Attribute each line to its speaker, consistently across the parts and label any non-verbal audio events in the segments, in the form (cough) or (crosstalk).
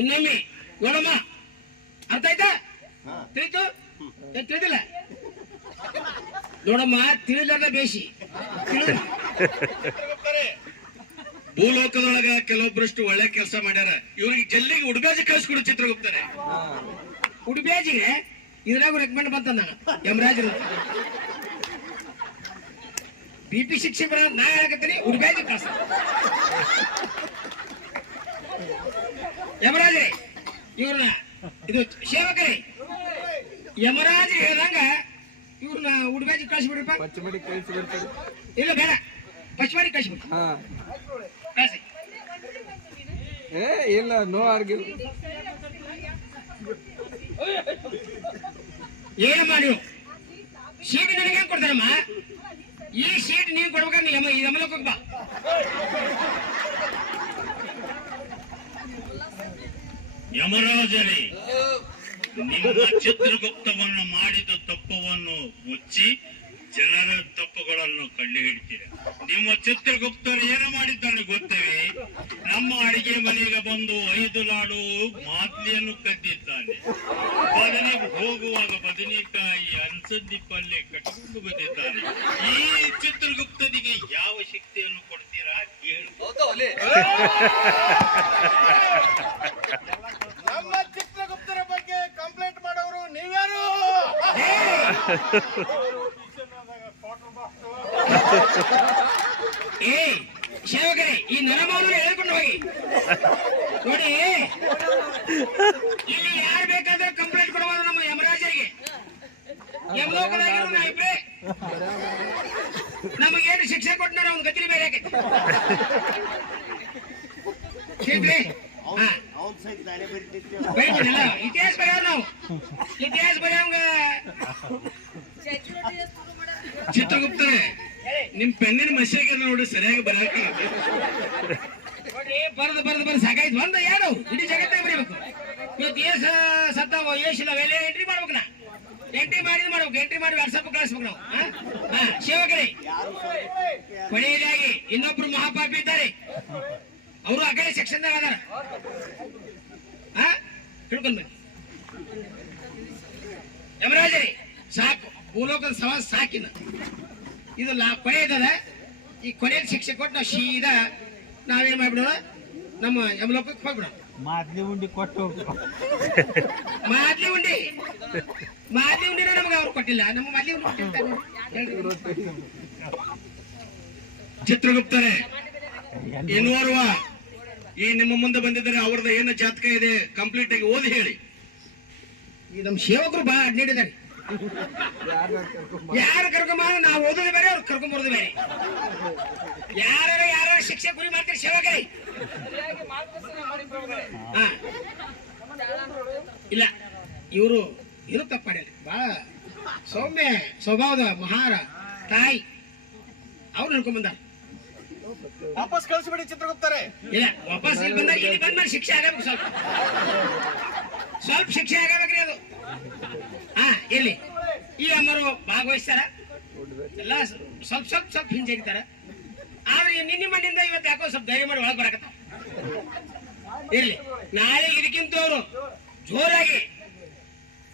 Speaker 1: ಇನ್ನೊಮ್ಮೆ ನೋಡಮ್ಮ. ಅರ್ಥ ಆಯ್ತಾ? ತಿಳಿತು? ತಿಳಿದಿಲ್ಲ. ನೋಡಮ್ಮ ತಿಳಿಲಾರ್ದ ಬೇಸಿ ತಿಳಿದು.
Speaker 2: ಭೂಲೋಕದೊಳಗ ಕೆಲವೊಬ್ಬರಷ್ಟು ಒಳ್ಳೆ ಕೆಲಸ ಮಾಡ್ಯಾರ. ಇವ್ರಿಗೆ ಜಲ್ಲಿಗೆ ಉಡುಗಾಜಿ ಚಿತ್ರ ಚಿತ್ರಗುಪ್ತಾರೆ.
Speaker 1: ಉಡುಬ್ಯಾಜಿಗೆ ಇದ್ರಾಗ ರೆಕಮೆಂಡ್ ಬಂತ ನಾನು ಯಮರಾಜರು. ಬಿ ಪಿ ಶಿಕ್ಷೆ ಬರ ನಾ ಹೇಳಕತ್ತೀನಿ ಉಡುಬ್ಯಾಜಿ ಕಳ್ಸ ಯಮರಾಜರೇ ಇವ್ರನ್ನ ಇದು ಸೇವಕರೇ. ಯಮರಾಜ್ ಹೇಳ್ದಂಗ ಇವ್ರನ್ನ ಉಡುಬ್ಯಾಜಿ ಕಳಿಸ್ಬಿಡ್ರಪ್ಪ.
Speaker 3: ಪಚ್ಚಮಡಿ ಕಳಿಸ್ಬಿಡ್ತಾರೆ.
Speaker 1: ಇಲ್ಲ ಬೇಡ. ಪಶ್ಚಿಮಾರಿ ಕಳಿಸ್ಬಿಡ್ರಿ.
Speaker 3: ಹಾ.
Speaker 1: ಕಳಿಸಿ.
Speaker 3: ಏ ಇಲ್ಲ ನೋ ಆರ್ಗ್ಯೂ
Speaker 1: ಏನಮ್ಮ ನೀವು? ಸೀಟ್ ನನಗೆ ಹೆಂಗ್ ಕೊಡ್ತಾರಮ್ಮ? ಈ ಸೀಟ್ ನೀವು ಕೊಡ್ಬೇಕಾದ್ರೆ ಯಮ ಈ ಯಮಲೋಕಕ್ಕೆ
Speaker 2: ಯಮರಾಜರೇ ನಿಮ್ಮ ಚಿತ್ರಗುಪ್ತವನ್ನು ಮಾಡಿದ ತಪ್ಪವನ್ನು ಮುಚ್ಚಿ ಜನರ ತಪ್ಪುಗಳನ್ನು ಕಂಡು ಹಿಡಿತೀರ ನಿಮ್ಮ ಚಿತ್ರಗುಪ್ತರು ಏನು ಮಾಡಿದ್ದಾರೆ ಗೊತ್ತೇವೆ ನಮ್ಮ ಅಡಿಗೆ ಮನೆಗೆ ಬಂದು ಐದು ಲಾಡು ಮಾತ್ಲಿಯನ್ನು ಕದ್ದಿದ್ದಾನೆ. ಬದನೆಗೆ ಹೋಗುವಾಗ ಬದನೆಕಾಯಿ ಅನ್ಸದ್ದಿ ಪಲ್ಯ ಕಟ್ಟಿಕೊಂಡು ಬಂದಿದ್ದಾನೆ ಈ ಚಿತ್ರಗುಪ್ತನಿಗೆ ಯಾವ ಶಕ್ತಿಯನ್ನು ಕೊಡ್ತೀರಾ? ಕೇಳಿ (laughs)
Speaker 4: ನಮ್ಮ ಚಿತ್ರಗುಪ್ತರ ಬಗ್ಗೆ ಕಂಪ್ಲೇಂಟ್ ಮಾಡೋರು ನೀವ್ಯಾರು (laughs)
Speaker 1: ಏ ಸೇವಕರೇ ಈ ನರಮಾವನ್ನು ಹೇಳ್ಕೊಂಡು ಹೋಗಿ. ನೋಡಿ ಇಲ್ಲಿ ಯಾರು ಬೇಕಾದ್ರೆ ಕಂಪ್ಲೇಂಟ್ ಕೊಡಬಹುದು ನಮ್ಮ ಯಮರಾಜರಿಗೆ. ಯಮಲೋಕದಾಗಿರೋ ನಾ ಇಬ್ರೇ ನಮಗೇನು ಶಿಕ್ಷೆ ಕೊಟ್ಟನಾರ ಅವ್ನ ಗತಿಲಿ ಬೇರೆ ಆಗೈತೆ ಬೇಡ ಹಾ.
Speaker 2: ಚಿತ್ರಗುಪ್ತರೇ ನಿಮ್ ಪೆನ್ನಿನ ಮಸಿಗೆ ನೋಡಿ ಸರಿಯಾಗಿ ಬರಕ
Speaker 1: ಬರ್ದು, ಬರೆದು ಬರೆದು ಸಾಕಾಯ್ತು. ಬಂದ ಯಾರು? ಇಡೀ ಜಗತ್ತೇ ಬರೀಬೇಕು. ಇವತ್ತು ಏಸ ಸತ್ತ ಏಸಿಲ್ಲ ಅವೆಲ್ಲ ಎಂಟ್ರಿ ಮಾಡ್ಬೇಕು ನಾ. ಎಂಟ್ರಿ ಮಾಡಿದ್ ಮಾಡ್ಬೇಕು. ಎಂಟ್ರಿ ಮಾಡಿ ವಾಟ್ಸಪ್ ಕಳಿಸ್ಬೇಕು ನಾವು. ಹಾ? ಶಿವಕರೇ ಕೊನೆಯದಾಗಿ ಇನ್ನೊಬ್ರು ಮಹಾಪಾಪಿ ಇದ್ದಾರೆ. ಅವರು ಆ ಸೆಕ್ಷನ್ ದಾಗ ಅದಾರ. ಹಾ ಸಾಕು. ಭೂಲೋಕದ ಸವಾಸ ಸಾಕಿನ. ಇದು ಲಾ ಕೊನೆಯದದ ಈ ಕೊನೆಯ ಶಿಕ್ಷೆ ಕೊಟ್ಟು ನಾವು ಸೀದಾ ನಾವೇನ್ ಮಾಡ್ಬಿಡೋಣ? ನಮ್ಮ ಯಮಲೋಕಕ್ಕೆ ಹೋಗ್ಬಿಡೋಣ.
Speaker 4: ಮಾದ್ಲಿ ಉಂಡಿ ಕೊಟ್ಟು
Speaker 1: ಮಾದ್ಲಿ ಉಂಡಿ. ಮಾದ್ಲಿ ಉಂಡಿನ ನಮ್ಗೆ ಅವ್ರು ಕೊಟ್ಟಿಲ್ಲ. ನಮ್ಮ ಮಾದ್ಲಿ ಉಂಡಿ.
Speaker 2: ಚಿತ್ರಗುಪ್ತರೇ ಇನ್ನೋರ್ವ ಈ ನಿಮ್ಮ ಮುಂದೆ ಬಂದಿದ್ದಾರೆ ಅವ್ರದ್ದು ಏನು ಜಾತಕ ಇದೆ? ಕಂಪ್ಲೀಟ್ ಆಗಿ ಓದಿ ಹೇಳಿ.
Speaker 1: ಈ ನಮ್ಮ ಸೇವಕರು ಬಾ ಅಡ್ಡಿದ್ದಾರೆ ಯಾರು ಕರ್ಕೊಂಬ ನಾವು ಓದೋದು ಬೇರೆ ಅವ್ರು ಕರ್ಕೊಂಬರೋದು ಬೇರೆ. ಯಾರು ಯಾರ ಶಿಕ್ಷೆ ಗುರಿ ಮಾಡ್ತೀರಿ ಸೇವಕರಿ ಇಲ್ಲ ಇವರು ಇರು ತಪ್ಪು ಬಾ. ಬಹಳ ಸೌಮ್ಯ ಸ್ವಭಾವದ ಮಹಾರ ತಾಯಿ. ಅವ್ರು ನಡ್ಕೊಂಡ್ ಬಂದಾರ.
Speaker 4: ವಾಪಸ್ ಕಳಿಸ್ಬಿಡಿ ಚಿತ್ರಗುಪ್ತಾರೆ.
Speaker 1: ಇಲ್ಲ ವಾಪಸ್ ಇಲ್ಲಿ ಬಂದಾಗ ಇಲ್ಲಿ ಬಂದ್ಮೇಲೆ ಶಿಕ್ಷೆ ಆಗಬೇಕು ಸ್ವಲ್ಪ. ಸ್ವಲ್ಪ ಶಿಕ್ಷೆ ಆಗಬೇಕ್ರಿ ಅದು. ಇಲ್ಲಿ. ಈ ಅಮ್ಮರು ಭಾಗವಹಿಸ್ತಾರ. ಎಲ್ಲ ಸ್ವಲ್ಪ ಸ್ವಲ್ಪ ಸ್ವಲ್ಪ ಹಿಂಜರಿತಾರ ಆದ್ರೆ ನಿನ್ನೆ ಮಣ್ಣಿಂದ ಇವತ್ತು ಯಾಕೋ ಸ್ವಲ್ಪ ಧೈರ್ಯ ಮಾಡಿ ಒಳಗೆ ಬರಕತ್ತ. ಇರ್ಲಿ. ನಾಳೆ ಇದಕ್ಕಿಂತ ಅವರು ಜೋರಾಗಿ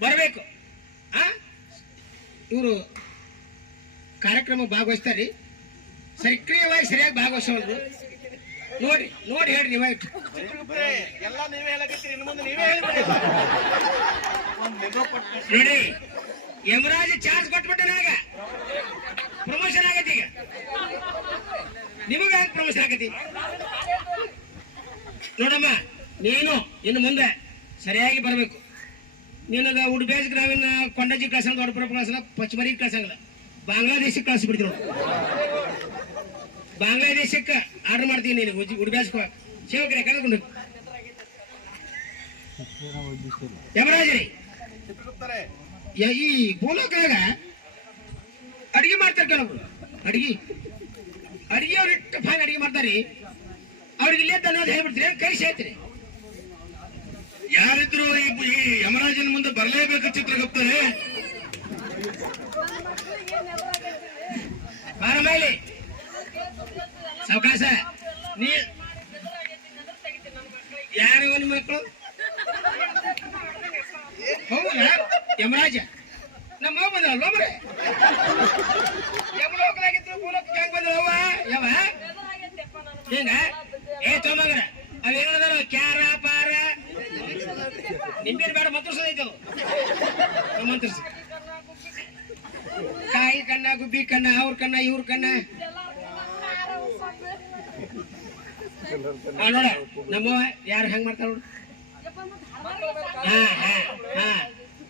Speaker 1: ಬರಬೇಕು. ಆ? ಇವರು ಕಾರ್ಯಕ್ರಮ ಭಾಗವಹಿಸ್ತಾರ್ರಿ ಸಕ್ರಿಯವಾಗಿ ಸರಿಯಾಗಿ ಭಾಗವಹಿಸೋದು ನೋಡಿ ನೋಡಿ ಹೇಳ್ರಿ ನೀವೇ.
Speaker 4: ಎಲ್ಲ ನೀವೇ ಹೇಳಕತ್ತೀರಿ ಇನ್ನು ಮುಂದೆ ನೀವೇ ಹೇಳಿ ಒಂದ್ ಮೆಮೊ ಕೊಟ್ಟು
Speaker 1: ನೋಡಿ ಯಮರಾಜ್ ಚಾರ್ಜ್ ಕೊಟ್ಬಿಟ್ಟ ನನಗ. ಪ್ರಮೋಷನ್ ಆಗತ್ತೆ ಈಗ. ನಿಮಗ ಪ್ರಮೋಷನ್ ಆಗೈತಿ? ನೋಡಮ್ಮ ನೀನು ಇನ್ನು ಮುಂದೆ ಸರಿಯಾಗಿ ಬರಬೇಕು. ನಿನಗ ಉಡ್ಬೇಜ್ ಗ್ರಾಮೀಣ ಕೊಂಡಜಿ ಕಳ್ಸಂಗ ದೊಡ್ಡಪುರ ಕಳ್ಸಲ್ಲ ಪಚ್ಚಮರಿ ಕಳ್ಸಂಗಿಲ್ಲ ಬಾಂಗ್ಲಾದೇಶಕ್ಕೆ ಕಳ್ಸಿಬಿಡ್ತೀವಿ ಬಾಂಗ್ಲಾದೇಶಕ್ಕೆ ಆರ್ಡರ್ ಮಾಡ್ತೀನಿ ನೀನು ಉಡುಬೇಜ್ ಸೇವಕರೇ ಕರೆದುಕೊಂಡು ಯಮರಾಜರಿ ಈ ಭೂಲೋಕದಾಗ ಅಡಿಗೆ ಮಾಡ್ತಾರೆ ಕೆಲವರು. ಅಡಿಗೆ. ಅಡಿಗೆ ಅವ್ರು ಇಟ್ಟು ಫೈನ್ ಅಡಿಗೆ ಮಾಡ್ತಾರಿ. ಅವ್ರಿಗೆ ಇಲ್ಲೇ ಅನ್ನೋದು ಹೇಳ್ಬಿಡ್ತೀರಿ ಕೈ ಸೇತ್ರಿ.
Speaker 2: ಯಾರಿದ್ರು ಈ ಈ ಯಮರಾಜನ ಮುಂದೆ ಬರಲೇಬೇಕು ಚಿತ್ರಗುಪ್ತರೇ.
Speaker 1: ಬಾರ ಮೇಲೆ ಸಾವಕಾಶ ನೀ ಯಾರು ಇವನ್ ಮಕ್ಕಳು ಯಮರಾಜ. ನಮ್ಮ ಅವ್ವ ಬಂದಲ್ಲ ಬರೇ ಯಮಲೋಕದಾಗಿತ್ತು ಭೂಲೋಕಕ್ಕೆ ಹೆಂಗ್ ಬಂದವ ಯಾವ ಏ ಕ್ಯಾರ, ಪಾರ. ಬೇಡ ಕಾಯಿ ಕಣ್ಣ, ಗುಬ್ಬಿ ಕಣ್ಣ, ಅವ್ರ ಕಣ್ಣ, ಇವ್ರ ಕಣ್ಣ. ನಮ್ಮ ಯಾರು ಹೆಂಗ್ ಮಾಡ್ತಾರ ನೋಡು. ಹಾ ಹಾ ಹಾ.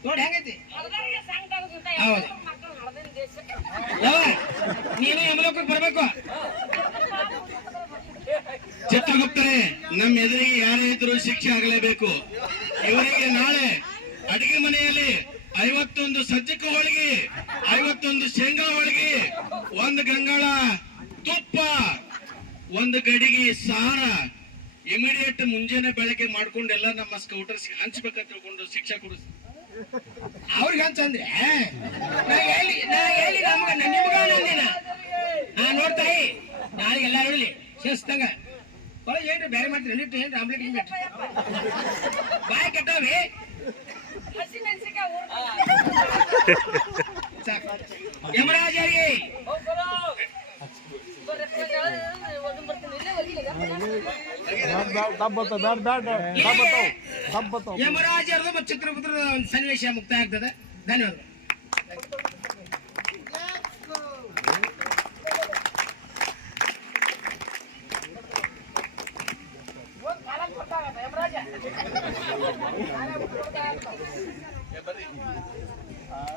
Speaker 1: ನೋಡಿ ಹೆಂಗೈತಿ? ಹೌದು. ನೀನು ಯಮಲೋಕಕ್ಕೆ ಬರ್ಬೇಕು.
Speaker 2: ಚಿತ್ರಗುಪ್ತರೇ ನಮ್ಮ ಎದುರಿಗೆ ಯಾರೇ ಇದ್ರು ಶಿಕ್ಷೆ ಆಗಲೇಬೇಕು. ಇವರಿಗೆ ನಾಳೆ ಅಡಿಗೆ ಮನೆಯಲ್ಲಿ ಐವತ್ತೊಂದು ಸಜ್ಜಕ ಹೋಳಿಗೆ, ಐವತ್ತೊಂದು ಶೇಂಗಾ ಹೋಳಿಗೆ, ಒಂದು ಗಂಗಾಳ ತುಪ್ಪ. ಒಂದು ಗಡಿಗೆ ಸಾರ ಇಮಿಡಿಯೇಟ್ ಮುಂಜಾನೆ ಬೆಳಗ್ಗೆ ಮಾಡ್ಕೊಂಡು ಎಲ್ಲ ನಮ್ಮ ಸ್ಕೌಟರ್ಸ್ ಹಂಚ್ಬೇಕಂತ ತಿಳ್ಕೊಂಡು ಶಿಕ್ಷೆ ಕೊಡಿಸ್
Speaker 1: ಅವ್ರಿಗೆ ಅಂತಂದ್ರೆ ನಾ ನೋಡ್ತಾಯಿ ನಾಳೆ ಎಲ್ಲ ಹೇಳಿ ಶಿಸ್ತಂಗ ಏನ್ರಿ ಬೇರೆ ಮಾಡ್ತೀರಿ? ನಿಟ್ಟು ಏನ್ರಿ? ಆಮ್ಲೆಟ್ ಹಿಂಗ ಬಾಯ್ ಕೆಟ್ಟವಿ ಸಾಕು ಯಮರಾಜರಿಗೆ ಯಮರಾಜರದು ಮತ್ತು ಚಿತ್ರಪುತ್ರದ ಒಂದು ಸನ್ನಿವೇಶ ಮುಕ್ತಾಯ ಆಗ್ತದೆ ಧನ್ಯವಾದಗಳು
Speaker 4: ಬರ್ರಿ